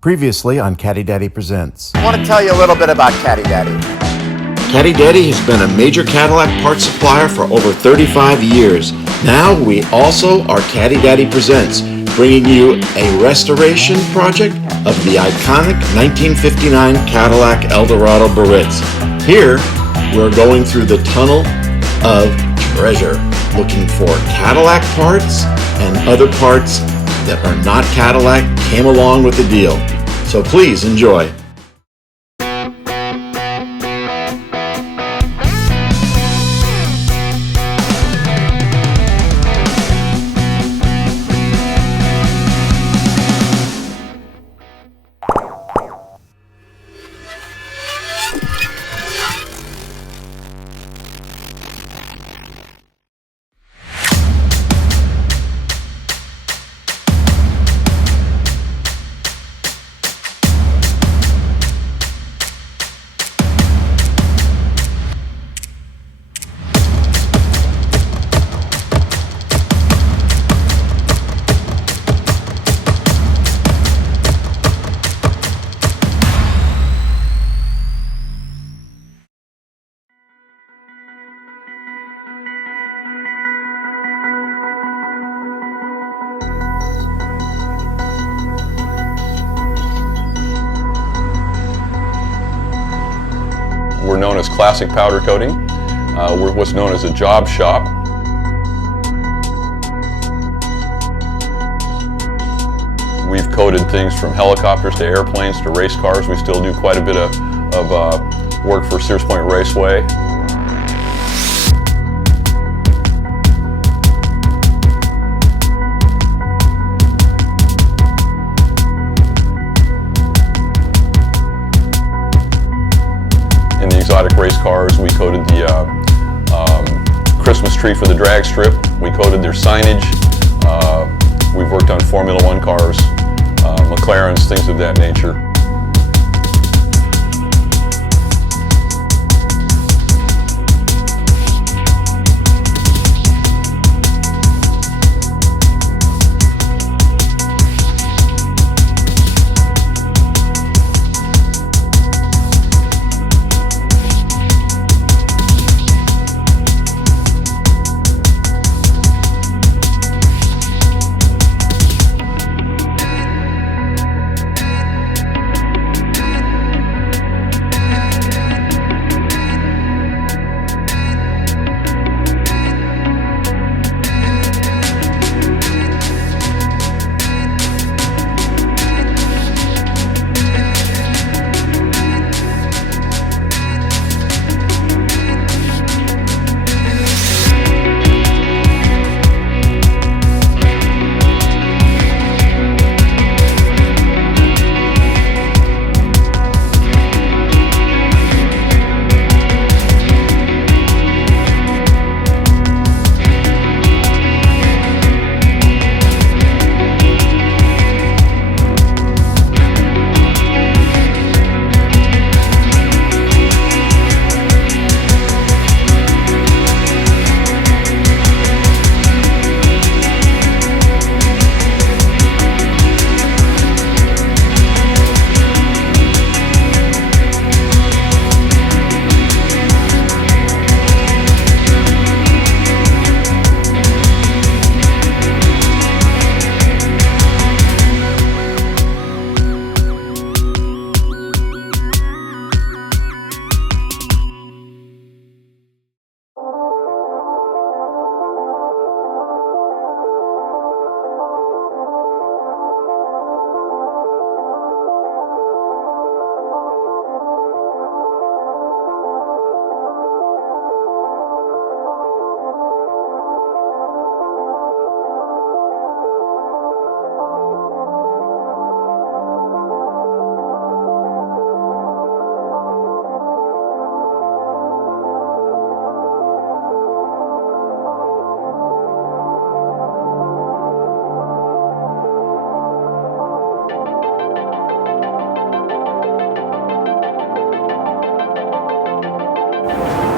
Previously on Caddy Daddy Presents. I want to tell you a little bit about Caddy Daddy. Caddy Daddy has been a major Cadillac parts supplier for over 35 years. Now we also are Caddy Daddy Presents, bringing you a restoration project of the iconic 1959 Cadillac Eldorado Biarritz. Here, we're going through the tunnel of treasure, looking for Cadillac parts and other parts that are not Cadillac came along with the deal. So please enjoy. We're known as classic powder coating. We're what's known as a job shop. We've coated things from helicopters to airplanes to race cars. We still do quite a bit of work for Sears Point Raceway. In the exotic race cars, we coated the Christmas tree for the drag strip. We coated their signage. We've worked on Formula One cars, McLarens, things of that nature.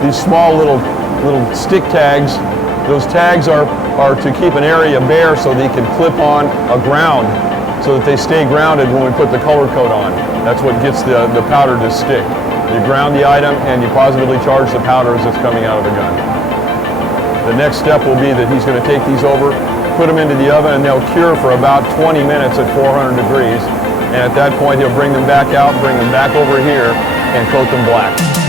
These small little stick tags, those tags are to keep an area bare so they can clip on a ground. so that they stay grounded when we put the color coat on. That's what gets the powder to stick. You ground the item and you positively charge the powder as it's coming out of the gun. The next step will be that he's going to take these over, put them into the oven, and they'll cure for about 20 minutes at 400 degrees. And at that point, he'll bring them back out, bring them back over here, and coat them black.